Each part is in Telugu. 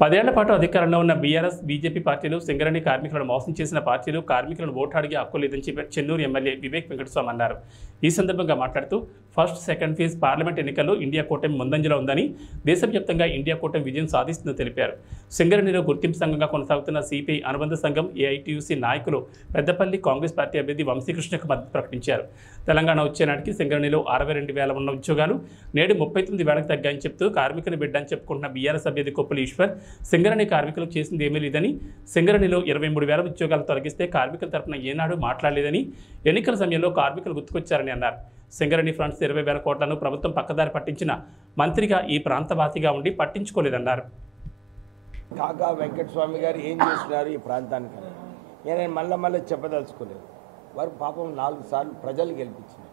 10 ఏళ్ల పాటు అధికారంలో ఉన్న బీఆర్ఎస్, బీజేపీ పార్టీలు సింగరేణి కార్మికులను మోసం చేసిన పార్టీలు కార్మికులను ఓటు అడిగే హక్కు లేదని చెప్పి చెన్నూరు ఎమ్మెల్యే వివేక్ వెంకటస్వామి అన్నారు. ఈ సందర్భంగా మాట్లాడుతూ ఫస్ట్, సెకండ్ ఫేజ్ పార్లమెంట్ ఎన్నికల్లో ఇండియా కూటమి ముందంజలో ఉందని, దేశవ్యాప్తంగా ఇండియా కూటమి విజయం సాధిస్తుందని తెలిపారు. సింగరేణిలో గుర్తింపు సంఘంగా కొనసాగుతున్న సిపిఐ అనుబంధ సంఘం ఏఐటీయూసీ నాయకులు పెద్దపల్లి కాంగ్రెస్ పార్టీ అభ్యర్థి వంశీకృష్ణకు మద్దతు ప్రకటించారు. తెలంగాణ వచ్చే నాటికి సింగరేణిలో 62,000 ఉన్న ఉద్యోగాలు నేడు 39,000కు తగ్గాయని చెప్తూ కార్మికుని బిడ్డ అని చెప్పుకుంటున్న బీఆర్ఎస్ అభ్యర్థి కొప్పుల ఈశ్వర్ సింగరేణి కార్మికులకు చేసింది ఏమీ లేదని, సింగరేణిలో 23,000 ఉద్యోగాలు తొలగిస్తే కార్మికుల తరపున ఏనాడు మాట్లాడలేదని, ఎన్నికల సమయంలో కార్మికులు గుర్తుకొచ్చారని అన్నారు. సింగరేణి ఫండ్స్ 20,000 కోట్లను ప్రభుత్వం పక్కదారి పట్టించిన మంత్రిగా ఈ ప్రాంతవాసిగా ఉండి పట్టించుకోలేదన్నారు. కాకా వెంకటస్వామి గారు ఏం చేస్తున్నారు ఈ ప్రాంతానికి నేను మళ్ళీ చెప్పదలుచుకోలేదు. వారు పాపం 4 సార్లు ప్రజలు గెలిపించినారు,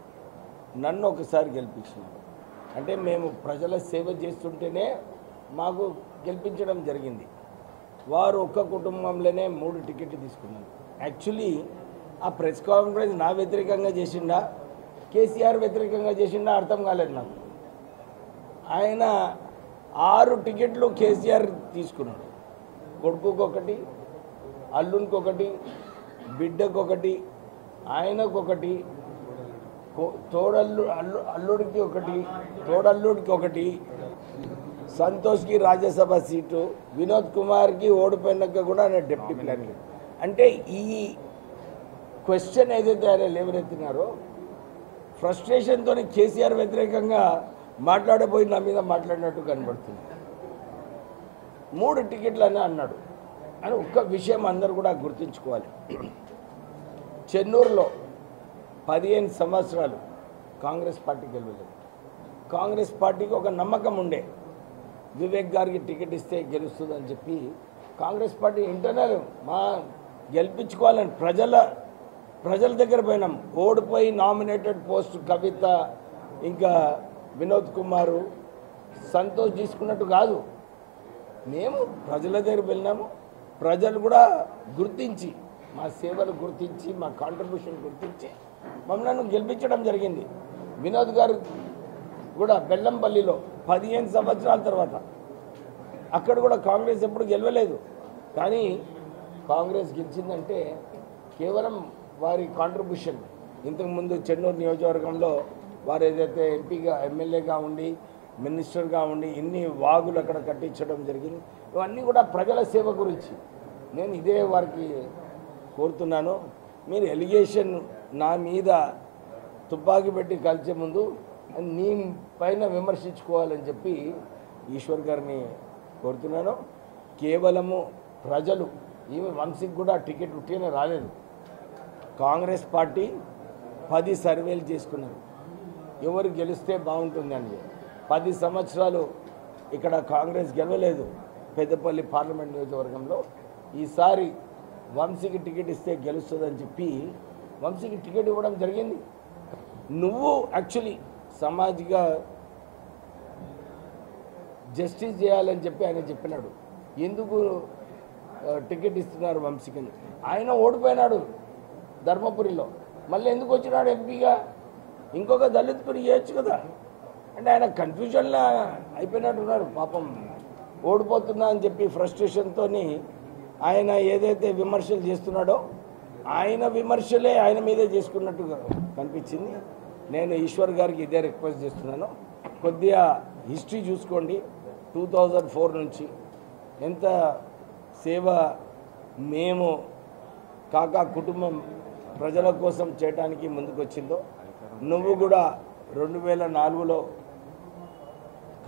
నన్ను ఒకసారి గెలిపించినారు. అంటే మేము ప్రజల సేవ చేస్తుంటేనే మాకు గెలిపించడం జరిగింది. వారు ఒక్క కుటుంబంలోనే 3 టికెట్లు తీసుకున్నారు. యాక్చువల్లీ ఆ ప్రెస్ కాన్ఫరెన్స్ నా వ్యతిరేకంగా చేసిండా, కేసీఆర్ వ్యతిరేకంగా చేసిండా అర్థం కాలేదు నాకు. ఆయన 6 టికెట్లు కేసీఆర్ తీసుకున్నాడు. కొడుకుకొకటి, అల్లునికొకటి, బిడ్డకొకటి, ఆయనకొకటి, అల్లుడికి ఒకటి, తోడల్లుడికి ఒకటి, సంతోష్కి రాజ్యసభ సీటు, వినోద్ కుమార్కి ఓడిపోయినాక కూడా ఆయన డిప్యూటీ ప్లాన్. అంటే ఈ క్వశ్చన్ ఏదైతే ఆయన లేవనెత్తినారో ఫ్రస్ట్రేషన్తో కేసీఆర్ వ్యతిరేకంగా మాట్లాడబోయి నా మీద మాట్లాడినట్టు కనబడుతుంది. 3 టికెట్లు అని అన్నాడు అని ఒక్క విషయం అందరూ కూడా గుర్తుంచుకోవాలి. చెన్నూరులో 15 సంవత్సరాలు కాంగ్రెస్ పార్టీ గెలవలేదు. కాంగ్రెస్ పార్టీకి ఒక నమ్మకం ఉండే, వివేక్ గారికి టికెట్ ఇస్తే గెలుస్తుందని చెప్పి కాంగ్రెస్ పార్టీ ఇంటర్నల్ గెలిపించుకోవాలని ప్రజల దగ్గర పోయినాం. ఓడిపోయి నామినేటెడ్ పోస్ట్ కవిత ఇంకా వినోద్ కుమారు, సంతోష్ తీసుకున్నట్టు కాదు. మేము ప్రజల దగ్గర వెళ్ళినాము. ప్రజలు కూడా గుర్తించి, మా సేవలు గుర్తించి, మా కాంట్రిబ్యూషన్ గుర్తించి మమ్మల్ని గెలిపించడం జరిగింది. వినోద్ గారు కూడా బెల్లంపల్లిలో 15 సంవత్సరాల తర్వాత, అక్కడ కూడా కాంగ్రెస్ ఎప్పుడు గెలవలేదు. కానీ కాంగ్రెస్ గెలిచిందంటే కేవలం వారి కాంట్రిబ్యూషన్. ఇంతకుముందు చెన్నూరు నియోజకవర్గంలో వారు ఏదైతే ఎంపీగా, ఎమ్మెల్యేగా ఉండి, మినిస్టర్గా ఉండి ఇన్ని వాగులు అక్కడ కట్టించడం జరిగింది. ఇవన్నీ కూడా ప్రజల సేవ గురించి. నేను ఇదే వారికి కోరుతున్నాను, మీరు ఎలిగేషన్ నా మీద తుపాకీ పెట్టి కలిసే ముందు నీ పైన విమర్శించుకోవాలని చెప్పి ఈశ్వర్ గారిని కోరుతున్నాను. కేవలము ప్రజలు, ఈమె వంశీకి కూడా టికెట్ ఉట్టినే రాలేదు. కాంగ్రెస్ పార్టీ 10 సర్వేలు చేసుకున్నారు, ఎవరు గెలిస్తే బాగుంటుంది అని. 10 సంవత్సరాలు ఇక్కడ కాంగ్రెస్ గెలవలేదు పెద్దపల్లి పార్లమెంట్ నియోజకవర్గంలో. ఈసారి వంశీకి టికెట్ ఇస్తే గెలుస్తుందని చెప్పి వంశీకి టికెట్ ఇవ్వడం జరిగింది. నువ్వు యాక్చువల్లీ సామాజిక జస్టిస్ చేయాలని చెప్పి ఆయన చెప్పినాడు. ఎందుకు టికెట్ ఇస్తున్నారు వంశీకి? ఆయన ఓడిపోయినాడు ధర్మపురిలో, మళ్ళీ ఎందుకు వచ్చినాడు ఎంపీగా? ఇంకొక దళితుడు ఇవ్వచ్చు కదా. అంటే ఆయన కన్ఫ్యూజన్లో అయిపోయినట్టున్నాడు పాపం. ఓడిపోతున్నా అని చెప్పి ఫ్రస్ట్రేషన్తో ఆయన ఏదైతే విమర్శలు చేస్తున్నాడో ఆయన విమర్శలే ఆయన మీదే చేసుకున్నట్టుగా కనిపించింది. నేను ఈశ్వర్ గారికి ఇదే రిక్వెస్ట్ చేస్తున్నాను, కొద్దిగా హిస్టరీ చూసుకోండి. 2004 నుంచి ఎంత సేవ మేము కాకా కుటుంబం ప్రజల కోసం చేయడానికి ముందుకు వచ్చిందో, నువ్వు కూడా 2004లో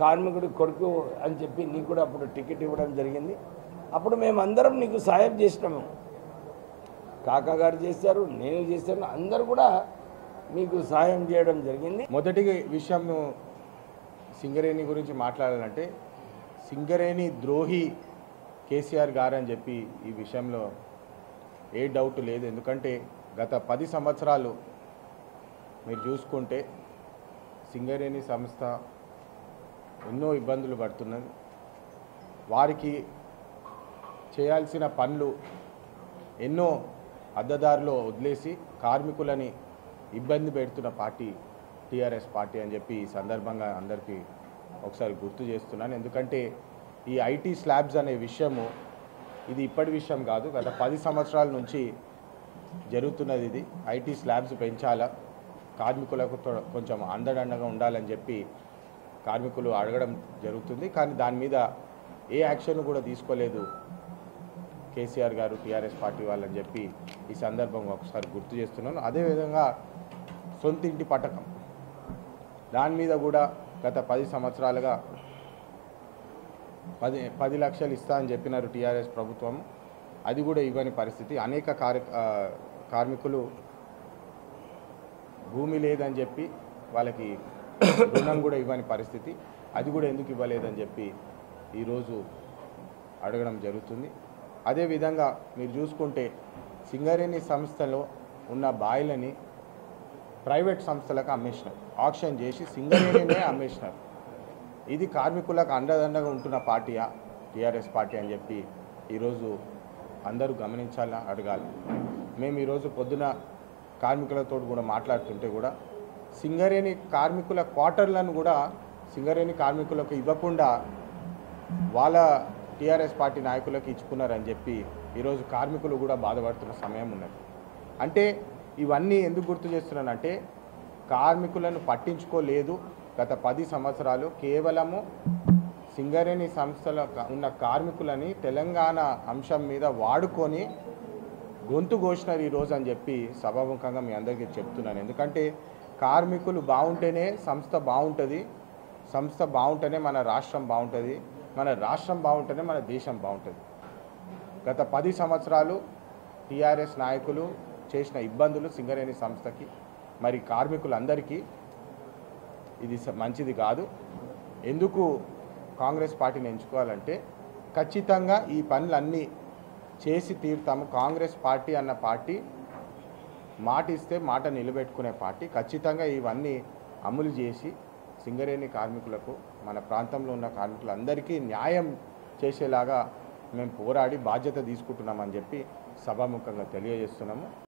కార్మికుడి కొడుకు అని చెప్పి నీకు కూడా అప్పుడు టికెట్ ఇవ్వడం జరిగింది. అప్పుడు మేమందరం నీకు సాయం చేసినాము. కాకా గారు చేశారు, నేను చేశాను, అందరూ కూడా మీకు సహాయం చేయడం జరిగింది. మొదటి విషయం సింగరేణి గురించి మాట్లాడాలంటే, సింగరేణి ద్రోహి కేసీఆర్ గారు అని చెప్పి ఈ విషయంలో ఏ డౌట్ లేదు. ఎందుకంటే గత 10 సంవత్సరాలు మీరు చూసుకుంటే సింగరేణి సంస్థ ఎన్నో ఇబ్బందులు పడుతున్నది. వారికి చేయాల్సిన పనులు ఎన్నో అద్దదారిలో వదిలేసి కార్మికులని ఇబ్బంది పెడుతున్న పార్టీ టీఆర్ఎస్ పార్టీ అని చెప్పి ఈ సందర్భంగా అందరికీ ఒకసారి గుర్తు చేస్తున్నాను. ఎందుకంటే ఈ ఐటీ స్లాబ్స్ అనే విషయము ఇది ఇప్పటి విషయం కాదు, గత 10 సంవత్సరాల నుంచి జరుగుతున్నది. ఇది ఐటీ స్లాబ్స్ పెంచాలా, కార్మికులకు కొంచెం అండదండగా ఉండాలని చెప్పి కార్మికులు అడగడం జరుగుతుంది. కానీ దాని మీద ఏ యాక్షన్ కూడా తీసుకోలేదు కేసీఆర్ గారు, టీఆర్ఎస్ పార్టీ వాళ్ళని చెప్పి ఈ సందర్భంగా ఒకసారి గుర్తు చేస్తున్నాను. అదేవిధంగా సొంత ఇంటి పథకం, దాని మీద కూడా గత 10 సంవత్సరాలుగా 10 లక్షలు ఇస్తా అని చెప్పినారు టీఆర్ఎస్ ప్రభుత్వం, అది కూడా ఇవ్వని పరిస్థితి. అనేక కార్మికులు భూమి లేదని చెప్పి వాళ్ళకి రుణం కూడా ఇవ్వని పరిస్థితి, అది కూడా ఎందుకు ఇవ్వలేదని చెప్పి ఈరోజు అడగడం జరుగుతుంది. అదేవిధంగా మీరు చూసుకుంటే సింగరేణి సంస్థలో ఉన్న బాయిలని ప్రైవేట్ సంస్థలకు అమ్మేసినారు, ఆక్షన్ చేసి సింగరేణినే అమ్మేసినారు. ఇది కార్మికులకు అండదండగా ఉంటున్న పార్టీయా టీఆర్ఎస్ పార్టీ అని చెప్పి ఈరోజు అందరూ గమనించాలా, అడగాలి. మేము ఈరోజు పొద్దున కార్మికులతో కూడా మాట్లాడుతుంటే కూడా సింగరేణి కార్మికుల క్వార్టర్లను కూడా సింగరేణి కార్మికులకు ఇవ్వకుండా వాళ్ళ టీఆర్ఎస్ పార్టీ నాయకులకు ఇచ్చుకున్నారని చెప్పి ఈరోజు కార్మికులు కూడా బాధపడుతున్న సమయం ఉన్నది. అంటే ఇవన్నీ ఎందుకు గుర్తు చేస్తున్నానంటే కార్మికులను పట్టించుకోలేదు. గత 10 సంవత్సరాలు కేవలము సింగరేణి సంస్థలో ఉన్న కార్మికులని తెలంగాణ అంశం మీద వాడుకొని గొంతు కోసినారు ఈరోజు అని చెప్పి సభాముఖంగా మీ అందరికీ చెప్తున్నాను. ఎందుకంటే కార్మికులు బాగుంటేనే సంస్థ బాగుంటుంది, సంస్థ బాగుంటేనే మన రాష్ట్రం బాగుంటుంది, మన రాష్ట్రం బాగుంటేనే మన దేశం బాగుంటుంది. గత 10 సంవత్సరాలు టీఆర్ఎస్ నాయకులు చేసిన ఇబ్బందులు సింగరేణి సంస్థకి, మరి కార్మికులందరికీ ఇది మంచిది కాదు. ఎందుకు కాంగ్రెస్ పార్టీని ఎంచుకోవాలంటే ఖచ్చితంగా ఈ పనులన్నీ చేసి తీరుతాము. కాంగ్రెస్ పార్టీ అన్న పార్టీ మాట ఇస్తే మాట నిలబెట్టుకునే పార్టీ. ఖచ్చితంగా ఇవన్నీ అమలు చేసి సింగరేణి కార్మికులకు, మన ప్రాంతంలో ఉన్న కార్మికులందరికీ న్యాయం చేసేలాగా మేము పోరాడి బాధ్యత తీసుకుంటున్నామని చెప్పి సభాముఖంగా తెలియజేస్తున్నాము.